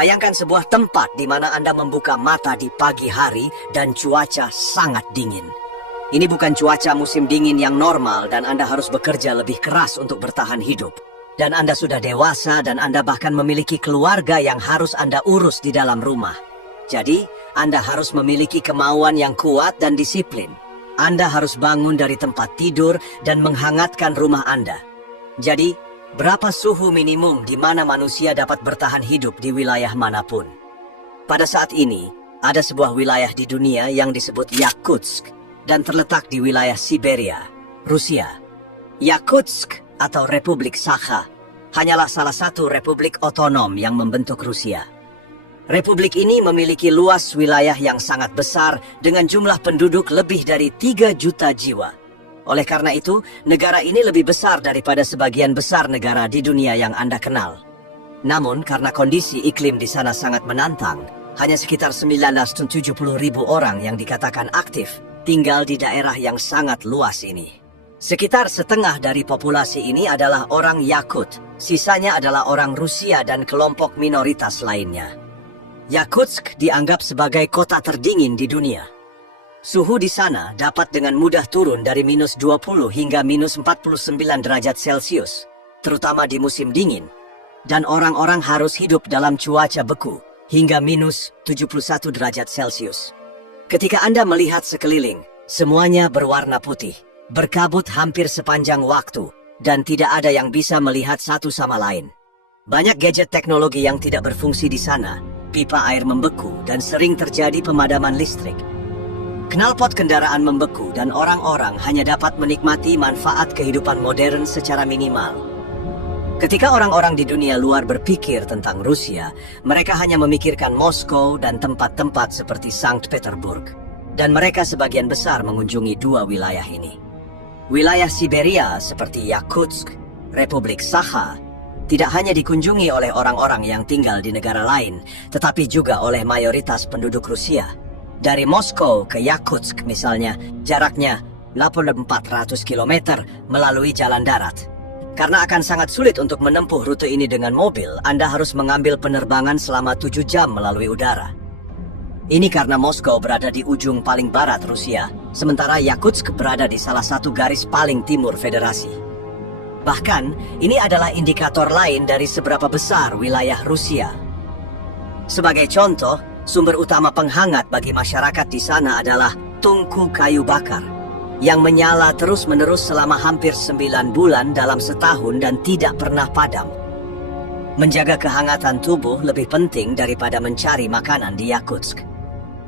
Bayangkan sebuah tempat di mana Anda membuka mata di pagi hari dan cuaca sangat dingin. Ini bukan cuaca musim dingin yang normal dan Anda harus bekerja lebih keras untuk bertahan hidup. Dan Anda sudah dewasa dan Anda bahkan memiliki keluarga yang harus Anda urus di dalam rumah. Jadi, Anda harus memiliki kemauan yang kuat dan disiplin. Anda harus bangun dari tempat tidur dan menghangatkan rumah Anda. Jadi, berapa suhu minimum di mana manusia dapat bertahan hidup di wilayah manapun? Pada saat ini, ada sebuah wilayah di dunia yang disebut Yakutsk dan terletak di wilayah Siberia, Rusia. Yakutsk atau Republik Sakha hanyalah salah satu republik otonom yang membentuk Rusia. Republik ini memiliki luas wilayah yang sangat besar dengan jumlah penduduk lebih dari 3 juta jiwa. Oleh karena itu, negara ini lebih besar daripada sebagian besar negara di dunia yang Anda kenal. Namun, karena kondisi iklim di sana sangat menantang, hanya sekitar 970.000 orang yang dikatakan aktif tinggal di daerah yang sangat luas ini. Sekitar setengah dari populasi ini adalah orang Yakut, sisanya adalah orang Rusia dan kelompok minoritas lainnya. Yakutsk dianggap sebagai kota terdingin di dunia. Suhu di sana dapat dengan mudah turun dari -20 hingga -49 derajat Celcius, terutama di musim dingin. Dan orang-orang harus hidup dalam cuaca beku hingga -71 derajat Celcius. Ketika Anda melihat sekeliling, semuanya berwarna putih, berkabut hampir sepanjang waktu, dan tidak ada yang bisa melihat satu sama lain. Banyak gadget teknologi yang tidak berfungsi di sana, pipa air membeku, dan sering terjadi pemadaman listrik. Knalpot kendaraan membeku dan orang-orang hanya dapat menikmati manfaat kehidupan modern secara minimal. Ketika orang-orang di dunia luar berpikir tentang Rusia, mereka hanya memikirkan Moskow dan tempat-tempat seperti Sankt Petersburg. Dan mereka sebagian besar mengunjungi dua wilayah ini. Wilayah Siberia seperti Yakutsk, Republik Sakha, tidak hanya dikunjungi oleh orang-orang yang tinggal di negara lain, tetapi juga oleh mayoritas penduduk Rusia. Dari Moskow ke Yakutsk misalnya, jaraknya 8.400 km melalui jalan darat. Karena akan sangat sulit untuk menempuh rute ini dengan mobil, Anda harus mengambil penerbangan selama 7 jam melalui udara. Ini karena Moskow berada di ujung paling barat Rusia, sementara Yakutsk berada di salah satu garis paling timur federasi. Bahkan, ini adalah indikator lain dari seberapa besar wilayah Rusia. Sebagai contoh, sumber utama penghangat bagi masyarakat di sana adalah tungku kayu bakar, yang menyala terus-menerus selama hampir 9 bulan dalam setahun dan tidak pernah padam. Menjaga kehangatan tubuh lebih penting daripada mencari makanan di Yakutsk.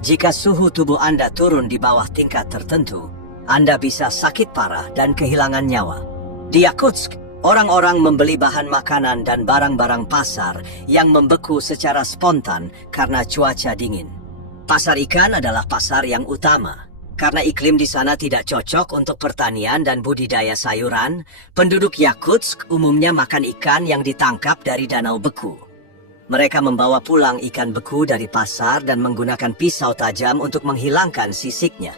Jika suhu tubuh Anda turun di bawah tingkat tertentu, Anda bisa sakit parah dan kehilangan nyawa. Di Yakutsk, orang-orang membeli bahan makanan dan barang-barang pasar yang membeku secara spontan karena cuaca dingin. Pasar ikan adalah pasar yang utama. Karena iklim di sana tidak cocok untuk pertanian dan budidaya sayuran, penduduk Yakutsk umumnya makan ikan yang ditangkap dari danau beku. Mereka membawa pulang ikan beku dari pasar dan menggunakan pisau tajam untuk menghilangkan sisiknya.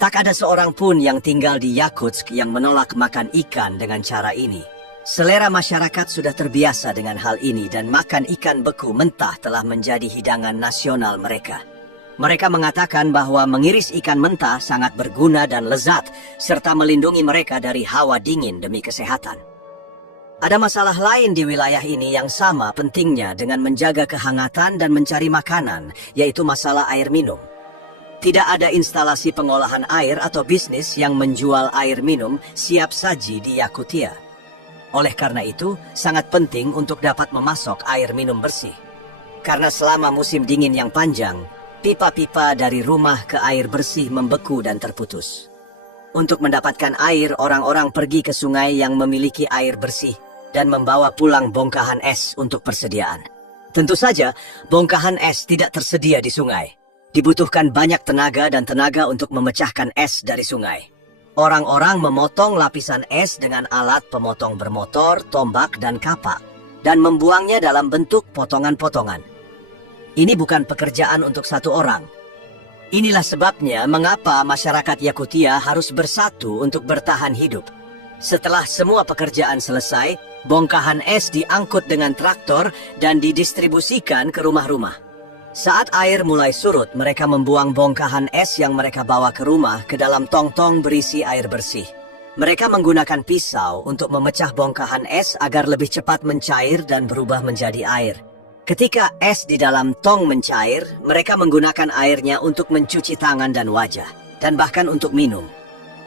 Tak ada seorang pun yang tinggal di Yakutsk yang menolak makan ikan dengan cara ini. Selera masyarakat sudah terbiasa dengan hal ini dan makan ikan beku mentah telah menjadi hidangan nasional mereka. Mereka mengatakan bahwa mengiris ikan mentah sangat berguna dan lezat, serta melindungi mereka dari hawa dingin demi kesehatan. Ada masalah lain di wilayah ini yang sama pentingnya dengan menjaga kehangatan dan mencari makanan, yaitu masalah air minum. Tidak ada instalasi pengolahan air atau bisnis yang menjual air minum siap saji di Yakutia. Oleh karena itu, sangat penting untuk dapat memasok air minum bersih. Karena selama musim dingin yang panjang, pipa-pipa dari rumah ke air bersih membeku dan terputus. Untuk mendapatkan air, orang-orang pergi ke sungai yang memiliki air bersih dan membawa pulang bongkahan es untuk persediaan. Tentu saja, bongkahan es tidak tersedia di sungai. Dibutuhkan banyak tenaga dan tenaga untuk memecahkan es dari sungai. Orang-orang memotong lapisan es dengan alat pemotong bermotor, tombak, dan kapak, dan membuangnya dalam bentuk potongan-potongan. Ini bukan pekerjaan untuk satu orang. Inilah sebabnya mengapa masyarakat Yakutia harus bersatu untuk bertahan hidup. Setelah semua pekerjaan selesai, Bongkahan es diangkut dengan traktor dan didistribusikan ke rumah-rumah. Saat air mulai surut, mereka membuang bongkahan es yang mereka bawa ke rumah ke dalam tong-tong berisi air bersih. Mereka menggunakan pisau untuk memecah bongkahan es agar lebih cepat mencair dan berubah menjadi air. Ketika es di dalam tong mencair, mereka menggunakan airnya untuk mencuci tangan dan wajah, dan bahkan untuk minum.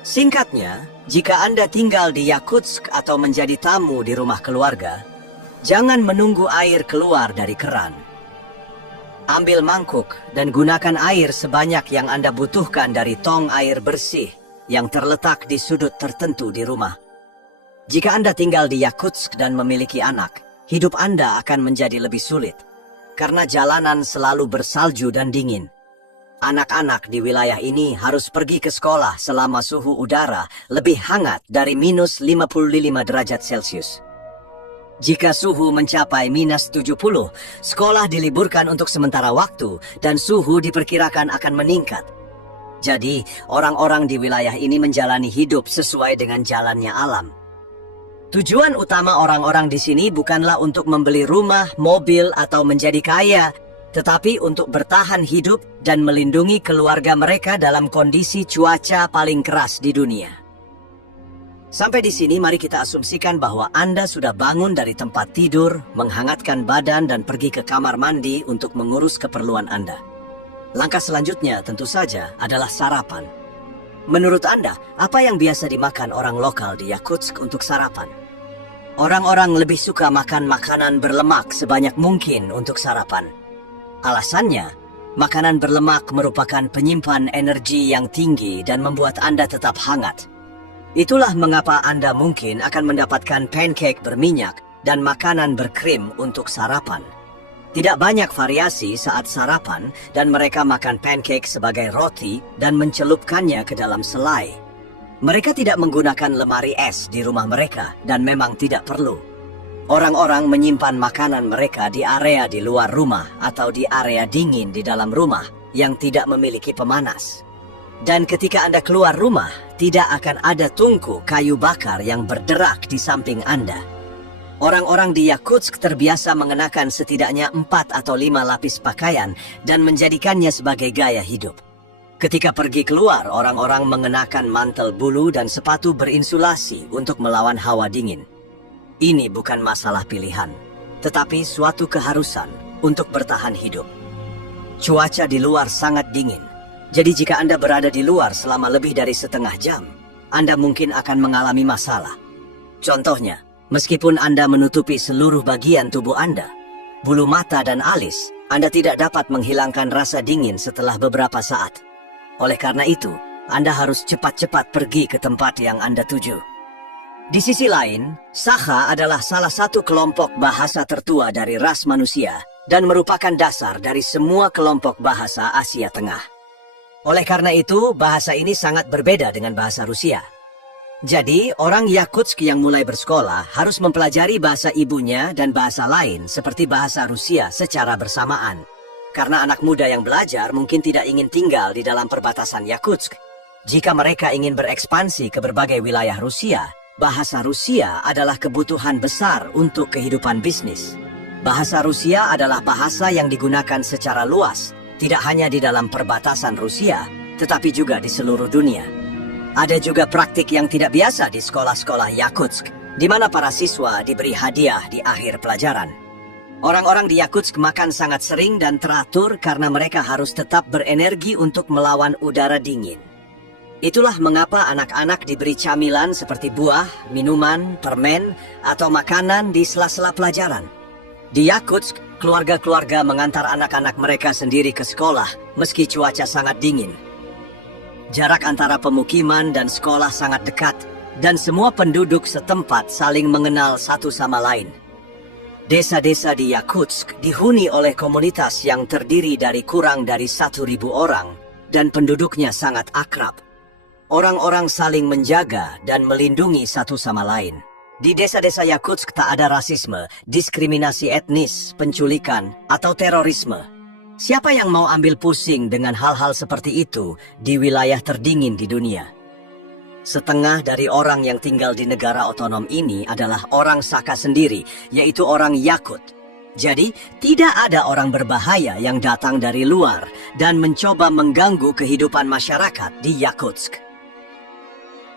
Singkatnya, jika Anda tinggal di Yakutsk atau menjadi tamu di rumah keluarga, jangan menunggu air keluar dari keran. Ambil mangkuk dan gunakan air sebanyak yang Anda butuhkan dari tong air bersih yang terletak di sudut tertentu di rumah. Jika Anda tinggal di Yakutsk dan memiliki anak, hidup Anda akan menjadi lebih sulit, karena jalanan selalu bersalju dan dingin. Anak-anak di wilayah ini harus pergi ke sekolah selama suhu udara lebih hangat dari minus 55 derajat Celcius. Jika suhu mencapai minus 70, sekolah diliburkan untuk sementara waktu dan suhu diperkirakan akan meningkat. Jadi, orang-orang di wilayah ini menjalani hidup sesuai dengan jalannya alam. Tujuan utama orang-orang di sini bukanlah untuk membeli rumah, mobil, atau menjadi kaya, tetapi untuk bertahan hidup dan melindungi keluarga mereka dalam kondisi cuaca paling keras di dunia. Sampai di sini, mari kita asumsikan bahwa Anda sudah bangun dari tempat tidur, menghangatkan badan, dan pergi ke kamar mandi untuk mengurus keperluan Anda. Langkah selanjutnya tentu saja adalah sarapan. Menurut Anda, apa yang biasa dimakan orang lokal di Yakutsk untuk sarapan? Orang-orang lebih suka makan makanan berlemak sebanyak mungkin untuk sarapan. Alasannya, makanan berlemak merupakan penyimpan energi yang tinggi dan membuat Anda tetap hangat. Itulah mengapa Anda mungkin akan mendapatkan pancake berminyak dan makanan berkrim untuk sarapan. Tidak banyak variasi saat sarapan, dan mereka makan pancake sebagai roti dan mencelupkannya ke dalam selai. Mereka tidak menggunakan lemari es di rumah mereka, dan memang tidak perlu. Orang-orang menyimpan makanan mereka di area di luar rumah atau di area dingin di dalam rumah yang tidak memiliki pemanas. Dan ketika Anda keluar rumah, tidak akan ada tungku kayu bakar yang berderak di samping Anda. Orang-orang di Yakutsk terbiasa mengenakan setidaknya 4 atau 5 lapis pakaian dan menjadikannya sebagai gaya hidup. Ketika pergi keluar, orang-orang mengenakan mantel bulu dan sepatu berinsulasi untuk melawan hawa dingin. Ini bukan masalah pilihan, tetapi suatu keharusan untuk bertahan hidup. Cuaca di luar sangat dingin, jadi jika Anda berada di luar selama lebih dari setengah jam, Anda mungkin akan mengalami masalah. Contohnya, meskipun Anda menutupi seluruh bagian tubuh Anda, bulu mata dan alis, Anda tidak dapat menghilangkan rasa dingin setelah beberapa saat. Oleh karena itu, Anda harus cepat-cepat pergi ke tempat yang Anda tuju. Di sisi lain, Sakha adalah salah satu kelompok bahasa tertua dari ras manusia dan merupakan dasar dari semua kelompok bahasa Asia Tengah. Oleh karena itu, bahasa ini sangat berbeda dengan bahasa Rusia. Jadi, orang Yakutsk yang mulai bersekolah harus mempelajari bahasa ibunya dan bahasa lain seperti bahasa Rusia secara bersamaan. Karena anak muda yang belajar mungkin tidak ingin tinggal di dalam perbatasan Yakutsk. Jika mereka ingin berekspansi ke berbagai wilayah Rusia, bahasa Rusia adalah kebutuhan besar untuk kehidupan bisnis. Bahasa Rusia adalah bahasa yang digunakan secara luas, tidak hanya di dalam perbatasan Rusia, tetapi juga di seluruh dunia. Ada juga praktik yang tidak biasa di sekolah-sekolah Yakutsk, di mana para siswa diberi hadiah di akhir pelajaran. Orang-orang di Yakutsk makan sangat sering dan teratur karena mereka harus tetap berenergi untuk melawan udara dingin. Itulah mengapa anak-anak diberi camilan seperti buah, minuman, permen, atau makanan di sela-sela pelajaran. Di Yakutsk, keluarga-keluarga mengantar anak-anak mereka sendiri ke sekolah meski cuaca sangat dingin. Jarak antara pemukiman dan sekolah sangat dekat, dan semua penduduk setempat saling mengenal satu sama lain. Desa-desa di Yakutsk dihuni oleh komunitas yang terdiri dari kurang dari 1.000 orang, dan penduduknya sangat akrab. Orang-orang saling menjaga dan melindungi satu sama lain. Di desa-desa Yakutsk tak ada rasisme, diskriminasi etnis, penculikan, atau terorisme. Siapa yang mau ambil pusing dengan hal-hal seperti itu di wilayah terdingin di dunia? Setengah dari orang yang tinggal di negara otonom ini adalah orang Saka sendiri, yaitu orang Yakut. Jadi, tidak ada orang berbahaya yang datang dari luar dan mencoba mengganggu kehidupan masyarakat di Yakutsk.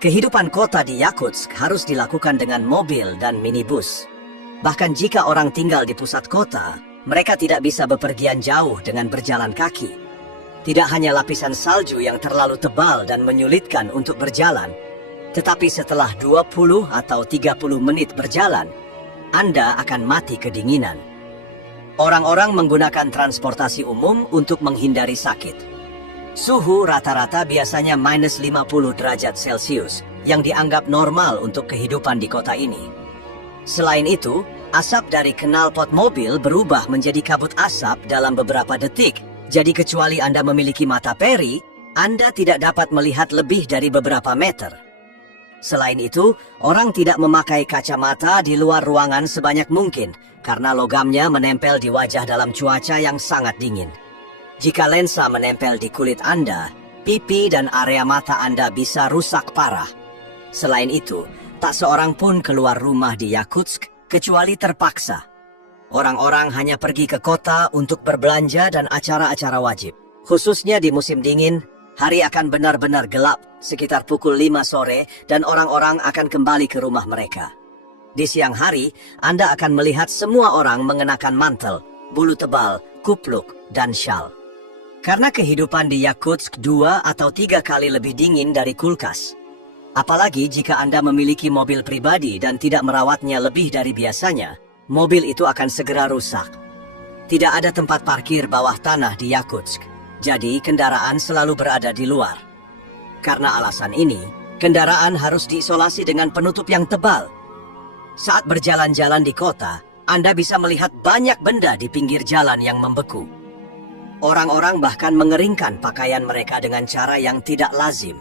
Kehidupan kota di Yakutsk harus dilakukan dengan mobil dan minibus. Bahkan jika orang tinggal di pusat kota, mereka tidak bisa bepergian jauh dengan berjalan kaki. Tidak hanya lapisan salju yang terlalu tebal dan menyulitkan untuk berjalan, tetapi setelah 20 atau 30 menit berjalan, Anda akan mati kedinginan. Orang-orang menggunakan transportasi umum untuk menghindari sakit. Suhu rata-rata biasanya minus 50 derajat Celcius, yang dianggap normal untuk kehidupan di kota ini. Selain itu, asap dari knalpot mobil berubah menjadi kabut asap dalam beberapa detik. Jadi kecuali Anda memiliki mata peri, Anda tidak dapat melihat lebih dari beberapa meter. Selain itu, orang tidak memakai kacamata di luar ruangan sebanyak mungkin, karena logamnya menempel di wajah dalam cuaca yang sangat dingin. Jika lensa menempel di kulit Anda, pipi dan area mata Anda bisa rusak parah. Selain itu, tak seorang pun keluar rumah di Yakutsk kecuali terpaksa. Orang-orang hanya pergi ke kota untuk berbelanja dan acara-acara wajib. Khususnya di musim dingin, hari akan benar-benar gelap sekitar pukul 5 sore dan orang-orang akan kembali ke rumah mereka. Di siang hari, Anda akan melihat semua orang mengenakan mantel, bulu tebal, kupluk, dan syal. Karena kehidupan di Yakutsk 2 atau 3 kali lebih dingin dari kulkas. Apalagi jika Anda memiliki mobil pribadi dan tidak merawatnya lebih dari biasanya, mobil itu akan segera rusak. Tidak ada tempat parkir bawah tanah di Yakutsk, jadi kendaraan selalu berada di luar. Karena alasan ini, kendaraan harus diisolasi dengan penutup yang tebal. Saat berjalan-jalan di kota, Anda bisa melihat banyak benda di pinggir jalan yang membeku. Orang-orang bahkan mengeringkan pakaian mereka dengan cara yang tidak lazim.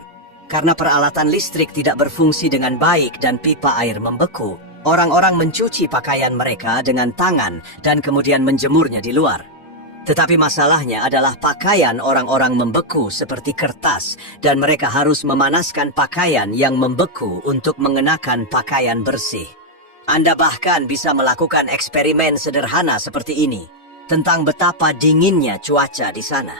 Karena peralatan listrik tidak berfungsi dengan baik dan pipa air membeku, orang-orang mencuci pakaian mereka dengan tangan dan kemudian menjemurnya di luar. Tetapi masalahnya adalah pakaian orang-orang membeku seperti kertas dan mereka harus memanaskan pakaian yang membeku untuk mengenakan pakaian bersih. Anda bahkan bisa melakukan eksperimen sederhana seperti ini tentang betapa dinginnya cuaca di sana.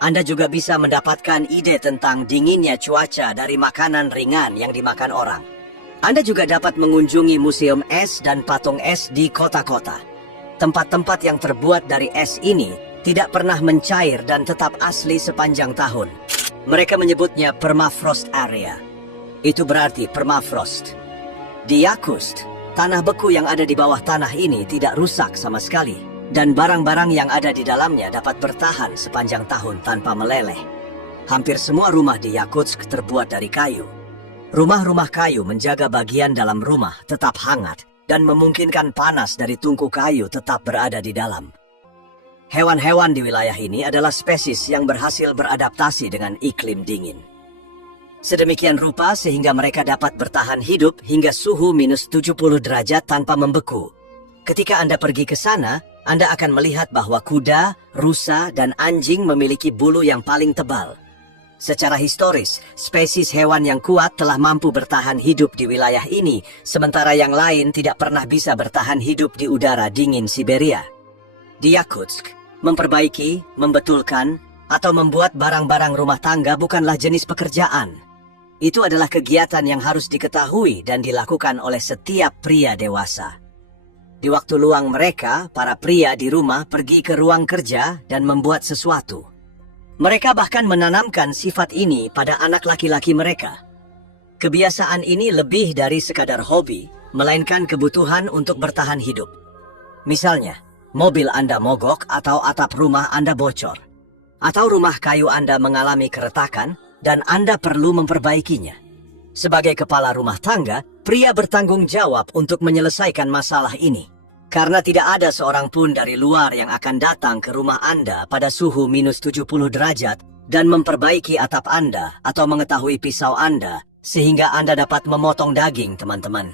Anda juga bisa mendapatkan ide tentang dinginnya cuaca dari makanan ringan yang dimakan orang. Anda juga dapat mengunjungi museum es dan patung es di kota-kota. Tempat-tempat yang terbuat dari es ini tidak pernah mencair dan tetap asli sepanjang tahun. Mereka menyebutnya permafrost area. Itu berarti permafrost. Di Yakutsk, tanah beku yang ada di bawah tanah ini tidak rusak sama sekali. Dan barang-barang yang ada di dalamnya dapat bertahan sepanjang tahun tanpa meleleh. Hampir semua rumah di Yakutsk terbuat dari kayu. Rumah-rumah kayu menjaga bagian dalam rumah tetap hangat dan memungkinkan panas dari tungku kayu tetap berada di dalam. Hewan-hewan di wilayah ini adalah spesies yang berhasil beradaptasi dengan iklim dingin. Sedemikian rupa sehingga mereka dapat bertahan hidup hingga suhu minus 70 derajat tanpa membeku. Ketika Anda pergi ke sana, Anda akan melihat bahwa kuda, rusa, dan anjing memiliki bulu yang paling tebal. Secara historis, spesies hewan yang kuat telah mampu bertahan hidup di wilayah ini, sementara yang lain tidak pernah bisa bertahan hidup di udara dingin Siberia. Di Yakutsk, memperbaiki, membetulkan, atau membuat barang-barang rumah tangga bukanlah jenis pekerjaan. Itu adalah kegiatan yang harus diketahui dan dilakukan oleh setiap pria dewasa. Di waktu luang mereka, para pria di rumah pergi ke ruang kerja dan membuat sesuatu. Mereka bahkan menanamkan sifat ini pada anak laki-laki mereka. Kebiasaan ini lebih dari sekadar hobi, melainkan kebutuhan untuk bertahan hidup. Misalnya, mobil Anda mogok atau atap rumah Anda bocor. Atau rumah kayu Anda mengalami keretakan dan Anda perlu memperbaikinya. Sebagai kepala rumah tangga, pria bertanggung jawab untuk menyelesaikan masalah ini. Karena tidak ada seorang pun dari luar yang akan datang ke rumah Anda pada suhu minus 70 derajat dan memperbaiki atap Anda atau mengetahui pisau Anda sehingga Anda dapat memotong daging, teman-teman.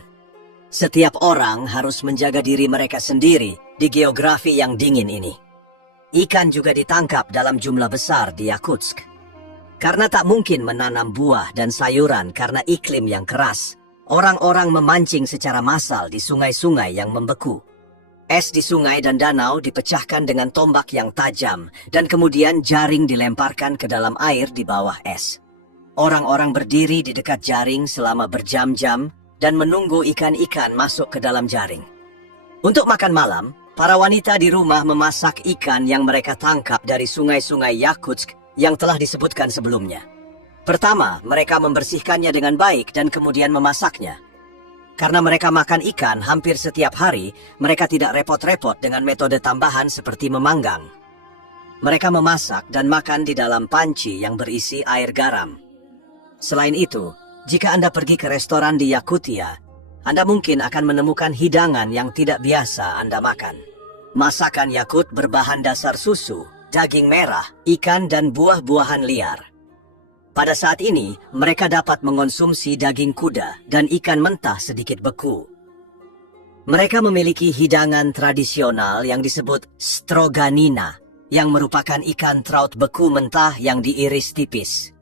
Setiap orang harus menjaga diri mereka sendiri di geografi yang dingin ini. Ikan juga ditangkap dalam jumlah besar di Yakutsk. Karena tak mungkin menanam buah dan sayuran karena iklim yang keras, orang-orang memancing secara massal di sungai-sungai yang membeku. Es di sungai dan danau dipecahkan dengan tombak yang tajam dan kemudian jaring dilemparkan ke dalam air di bawah es. Orang-orang berdiri di dekat jaring selama berjam-jam dan menunggu ikan-ikan masuk ke dalam jaring. Untuk makan malam, para wanita di rumah memasak ikan yang mereka tangkap dari sungai-sungai Yakutsk yang telah disebutkan sebelumnya. Pertama, mereka membersihkannya dengan baik dan kemudian memasaknya. Karena mereka makan ikan hampir setiap hari, mereka tidak repot-repot dengan metode tambahan seperti memanggang. Mereka memasak dan makan di dalam panci yang berisi air garam. Selain itu, jika Anda pergi ke restoran di Yakutia, Anda mungkin akan menemukan hidangan yang tidak biasa Anda makan. Masakan Yakut berbahan dasar susu, daging merah, ikan dan buah-buahan liar. Pada saat ini, mereka dapat mengonsumsi daging kuda dan ikan mentah sedikit beku. Mereka memiliki hidangan tradisional yang disebut stroganina, yang merupakan ikan trout beku mentah yang diiris tipis.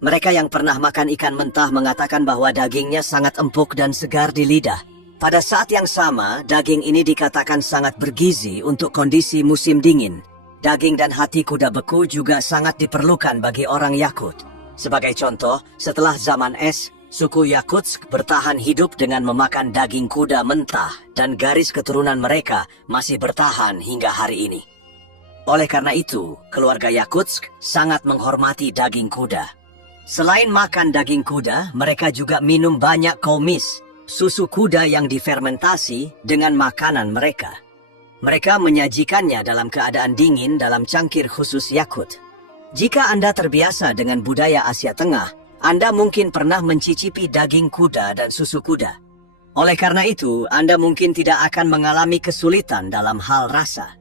Mereka yang pernah makan ikan mentah mengatakan bahwa dagingnya sangat empuk dan segar di lidah. Pada saat yang sama, daging ini dikatakan sangat bergizi untuk kondisi musim dingin. Daging dan hati kuda beku juga sangat diperlukan bagi orang Yakut. Sebagai contoh, setelah zaman es, suku Yakutsk bertahan hidup dengan memakan daging kuda mentah dan garis keturunan mereka masih bertahan hingga hari ini. Oleh karena itu, keluarga Yakutsk sangat menghormati daging kuda. Selain makan daging kuda, mereka juga minum banyak komis, susu kuda yang difermentasi dengan makanan mereka. Mereka menyajikannya dalam keadaan dingin dalam cangkir khusus Yakut. Jika Anda terbiasa dengan budaya Asia Tengah, Anda mungkin pernah mencicipi daging kuda dan susu kuda. Oleh karena itu, Anda mungkin tidak akan mengalami kesulitan dalam hal rasa.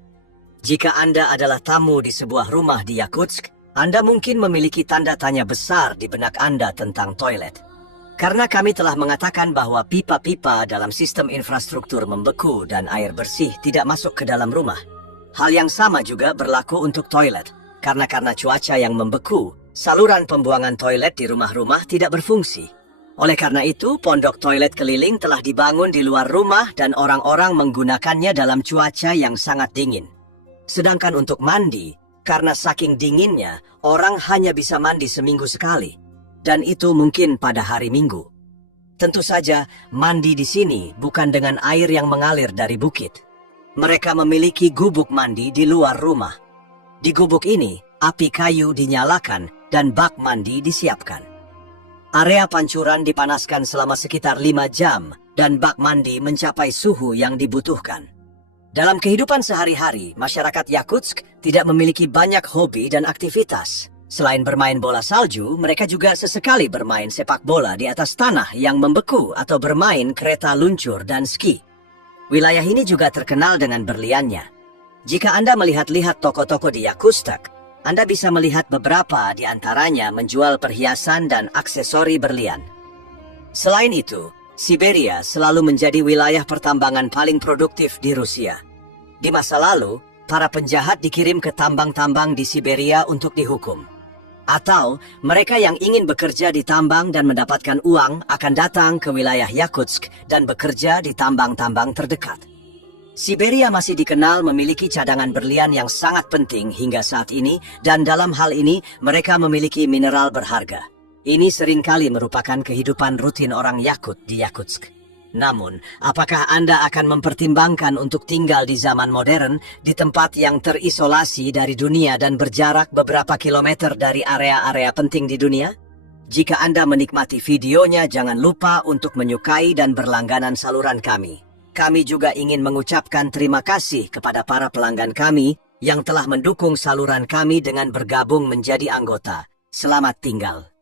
Jika Anda adalah tamu di sebuah rumah di Yakutsk, Anda mungkin memiliki tanda tanya besar di benak Anda tentang toilet. Karena kami telah mengatakan bahwa pipa-pipa dalam sistem infrastruktur membeku dan air bersih tidak masuk ke dalam rumah. Hal yang sama juga berlaku untuk toilet. Karena cuaca yang membeku, saluran pembuangan toilet di rumah-rumah tidak berfungsi. Oleh karena itu, pondok toilet keliling telah dibangun di luar rumah dan orang-orang menggunakannya dalam cuaca yang sangat dingin. Sedangkan untuk mandi, karena saking dinginnya, orang hanya bisa mandi seminggu sekali. Dan itu mungkin pada hari Minggu. Tentu saja, mandi di sini bukan dengan air yang mengalir dari bukit. Mereka memiliki gubuk mandi di luar rumah. Di gubuk ini, api kayu dinyalakan dan bak mandi disiapkan. Area pancuran dipanaskan selama sekitar 5 jam dan bak mandi mencapai suhu yang dibutuhkan. Dalam kehidupan sehari-hari, masyarakat Yakutsk tidak memiliki banyak hobi dan aktivitas. Selain bermain bola salju, mereka juga sesekali bermain sepak bola di atas tanah yang membeku atau bermain kereta luncur dan ski. Wilayah ini juga terkenal dengan berliannya. Jika Anda melihat-lihat toko-toko di Yakutsk, Anda bisa melihat beberapa di antaranya menjual perhiasan dan aksesori berlian. Selain itu, Siberia selalu menjadi wilayah pertambangan paling produktif di Rusia. Di masa lalu, para penjahat dikirim ke tambang-tambang di Siberia untuk dihukum. Atau, mereka yang ingin bekerja di tambang dan mendapatkan uang akan datang ke wilayah Yakutsk dan bekerja di tambang-tambang terdekat. Siberia masih dikenal memiliki cadangan berlian yang sangat penting hingga saat ini, dan dalam hal ini mereka memiliki mineral berharga. Ini seringkali merupakan kehidupan rutin orang Yakut di Yakutsk. Namun, apakah Anda akan mempertimbangkan untuk tinggal di zaman modern di tempat yang terisolasi dari dunia dan berjarak beberapa kilometer dari area-area penting di dunia? Jika Anda menikmati videonya, jangan lupa untuk menyukai dan berlangganan saluran kami. Kami juga ingin mengucapkan terima kasih kepada para pelanggan kami yang telah mendukung saluran kami dengan bergabung menjadi anggota. Selamat tinggal.